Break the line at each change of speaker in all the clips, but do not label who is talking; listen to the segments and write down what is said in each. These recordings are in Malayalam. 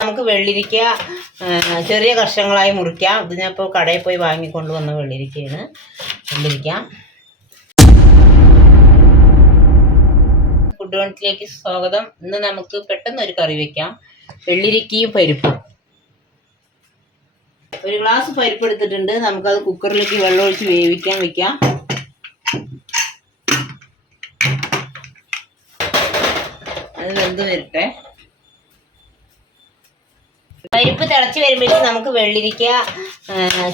നമുക്ക് വെള്ളിരിക്ക ചെറിയ കഷ്ണങ്ങളായി മുറിക്കാം. ഇത് ഞാൻ ഇപ്പോൾ കടയിൽ പോയി വാങ്ങിക്കൊണ്ട് വന്ന വെള്ളിരിക്കയാണ്. വെള്ളിരിക്ക. ഫുഡ് വണ്ടിലേക്ക് സ്വാഗതം. ഇന്ന് നമുക്ക് പെട്ടെന്ന് ഒരു കറി വെക്കാം. വെള്ളിരിക്കയും പരിപ്പും. ഒരു ഗ്ലാസ് പരിപ്പ് എടുത്തിട്ടുണ്ട്. നമുക്കത് കുക്കറിലേക്ക് വെള്ളം ഒഴിച്ച് വേവിക്കാൻ വെക്കാം. അത് വെന്ത് വരട്ടെ? പരിപ്പ് തിളച്ച് വരുമ്പോഴേക്കും നമുക്ക് വെള്ളിരിക്ക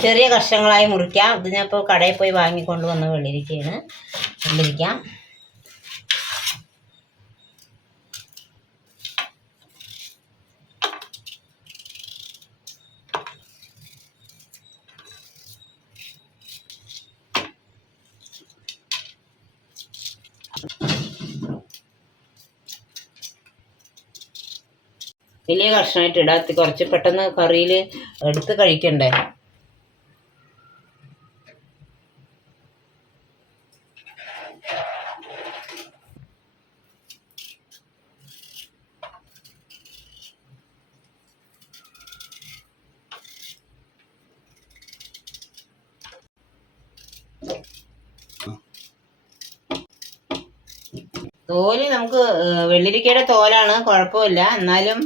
ചെറിയ കഷ്ണങ്ങളായി മുറിക്കാം. ഇത് ഞാൻ ഇപ്പോൾ കടയിൽ പോയി വാങ്ങിക്കൊണ്ട് വന്ന വെള്ളിരിക്കയാണ്. വെള്ളിരിക്ക. വലിയ കഷ്ണമായിട്ട് ഇടാത്തി കുറച്ച് പെട്ടെന്ന് കറിയിൽ എടുത്ത് കഴിക്കണ്ടേ? തോൽ നമുക്ക് വെള്ളിരിക്കയുടെ തോലാണ് കുഴപ്പമില്ല. എന്നാലും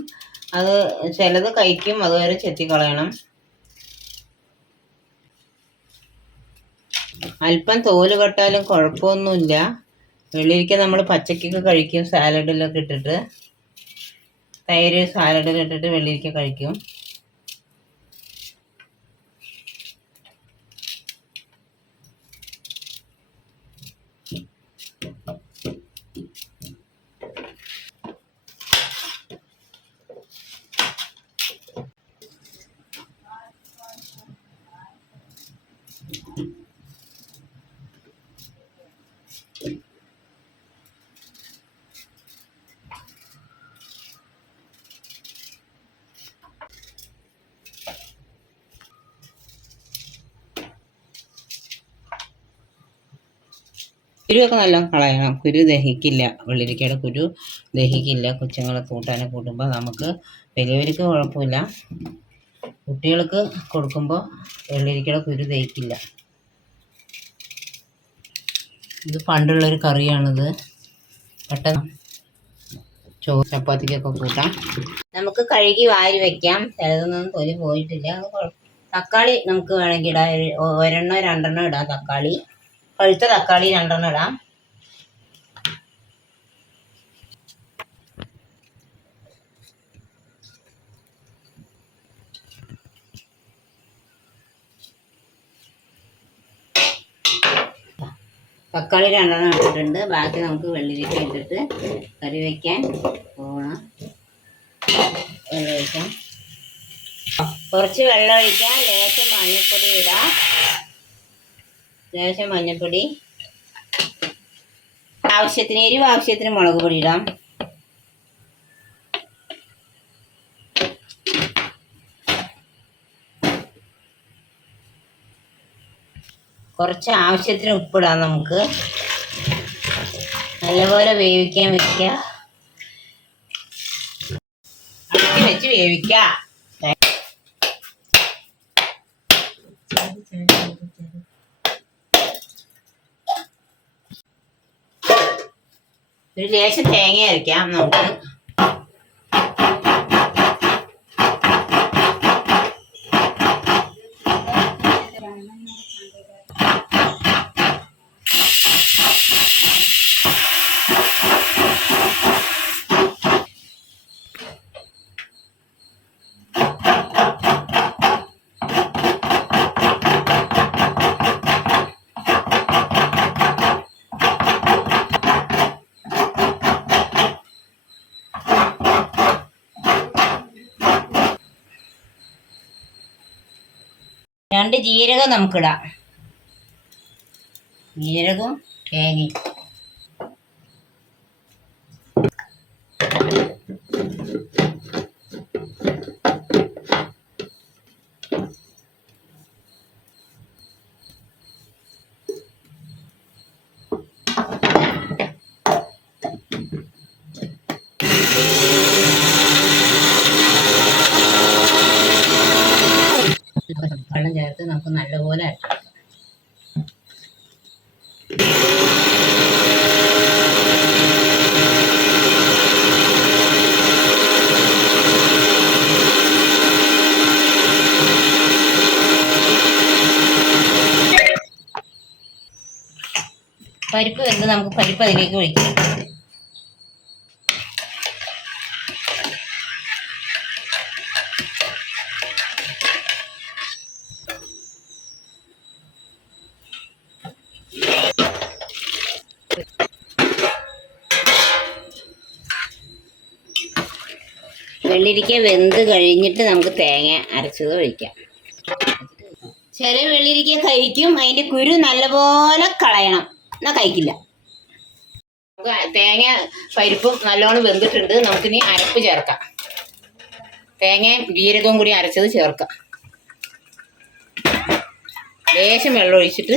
അത് ചിലത് കഴിക്കും അതുവരെ ചെത്തിക്കളയണം. അല്പം തോൽ കെട്ടാലും കുഴപ്പമൊന്നുമില്ല. വെള്ളിരിക്ക നമ്മൾ പച്ചക്കൊക്കെ കഴിക്കും സാലഡിലൊക്കെ ഇട്ടിട്ട്. തൈര് സാലഡിലിട്ടിട്ട് വെള്ളിരിക്ക കഴിക്കും. കുരുവൊക്കെ നല്ല കളയണം കുരു ദഹിക്കില്ല. വെള്ളരിക്കയുടെ കുരു ദഹിക്കില്ല. കൊച്ചുങ്ങളെ കൂട്ടാനെ കൂട്ടുമ്പോൾ നമുക്ക് വലിയവർക്ക് കുഴപ്പമില്ല. കുട്ടികൾക്ക് കൊടുക്കുമ്പോൾ വെള്ളരിക്കയുടെ കുരു ദഹിക്കില്ല. ഇത് പണ്ടുള്ളൊരു കറിയാണിത്. പെട്ടെന്ന് ചോറ് ചപ്പാത്തിക്കൊക്കെ കൂട്ടാം. നമുക്ക് കഴുകി വാരി വെക്കാം. ചിലതൊന്നും തൊലി പോയിട്ടില്ല. തക്കാളി നമുക്ക് വേണമെങ്കിൽ ഇടാം. ഒരു- ഒരെണ്ണോ രണ്ടെണ്ണോ ഇടാം തക്കാളി. പഴുത്ത തക്കാളി രണ്ടെണ്ണം ഇടാം. തക്കാളി രണ്ടെണ്ണം ഇട്ടിട്ടുണ്ട്. ബാക്കി നമുക്ക് വെള്ളിരിക്ക ഇട്ടിട്ട് കറി വയ്ക്കാൻ പോകണം ഒഴിക്കാം കുറച്ച് വെള്ളം ഒഴിക്കാം ലേശം മഞ്ഞൾപ്പൊടി ഇടാം. ലേശം മഞ്ഞൾപ്പൊടി ആവശ്യത്തിന് എരിവ് ആവശ്യത്തിന് മുളക് പൊടി ഇടാം. കുറച്ച് ആവശ്യത്തിന് ഉപ്പിടാം നമുക്ക്. നല്ലപോലെ വേവിക്കാൻ വെക്കുക. വെച്ച് വേവിക്കുക ഒരു ലേശം തേങ്ങ അരയ്ക്കാം നമുക്ക്. രണ്ട് ജീരകം നമുക്കിടാം. ജീരകവും തേങ്ങയും. ചേർത്ത് നമുക്ക് നല്ലപോലെ അരച്ചെടുക്കാം പരിപ്പ് വെന്ത് നമുക്ക് പരിപ്പ് അതിലേക്ക് ഒഴിക്കാം. വെള്ളിരിക്ക വെന്ത് കഴിഞ്ഞിട്ട് നമുക്ക് തേങ്ങ അരച്ചത് ഒഴിക്കാം. ചില വെള്ളിരിക്ക കഴിക്കും. അതിന്റെ കുരു നല്ലപോലെ കളയണം. എന്നാ കഴിക്കില്ല. തേങ്ങ പരിപ്പും നല്ലോണം വെന്തിട്ടുണ്ട്. നമുക്കിനി അരപ്പ് ചേർക്കാം. തേങ്ങയും ജീരകവും കൂടി അരച്ചത് ചേർക്കാം. ലേശം വെള്ളം ഒഴിച്ചിട്ട്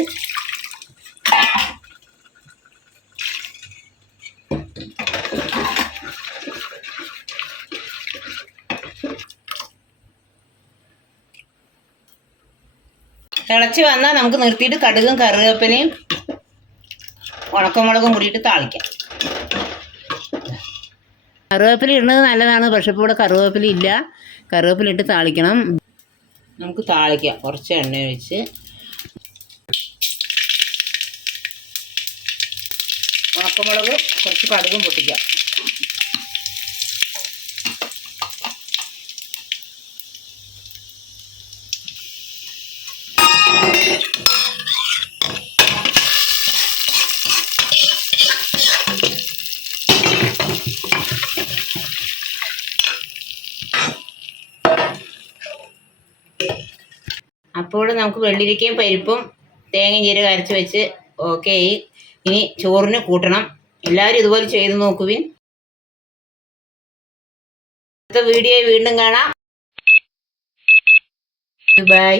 തിളച്ച് വന്നാൽ നമുക്ക് നിർത്തിയിട്ട് കടുകും കറിവേപ്പിലയും ഉണക്കമുളകും കൂടിയിട്ട് താളിക്കാം. കറിവേപ്പില ഇടുന്നത് നല്ലതാണ് പക്ഷെ ഇപ്പോൾ ഇവിടെ കറിവേപ്പില ഇല്ല. കറിവേപ്പില ഇട്ട് താളിക്കണം. നമുക്ക് താളിക്കാം. കുറച്ച് എണ്ണ ഒഴിച്ച്. ഉണക്കമുളക് കുറച്ച് കടുകും പൊട്ടിക്കാം. അപ്പോൾ നമുക്ക് വെള്ളിരിക്കയും പരിപ്പും തേങ്ങയും ജീരകം അരച്ച് വെച്ച് ഓക്കെ ഇനി ചോറിന് കൂട്ടണം. എല്ലാവരും ഇതുപോലെ ചെയ്ത് നോക്കുവിൻ അടുത്ത വീഡിയോ വീണ്ടും കാണാം. ബൈ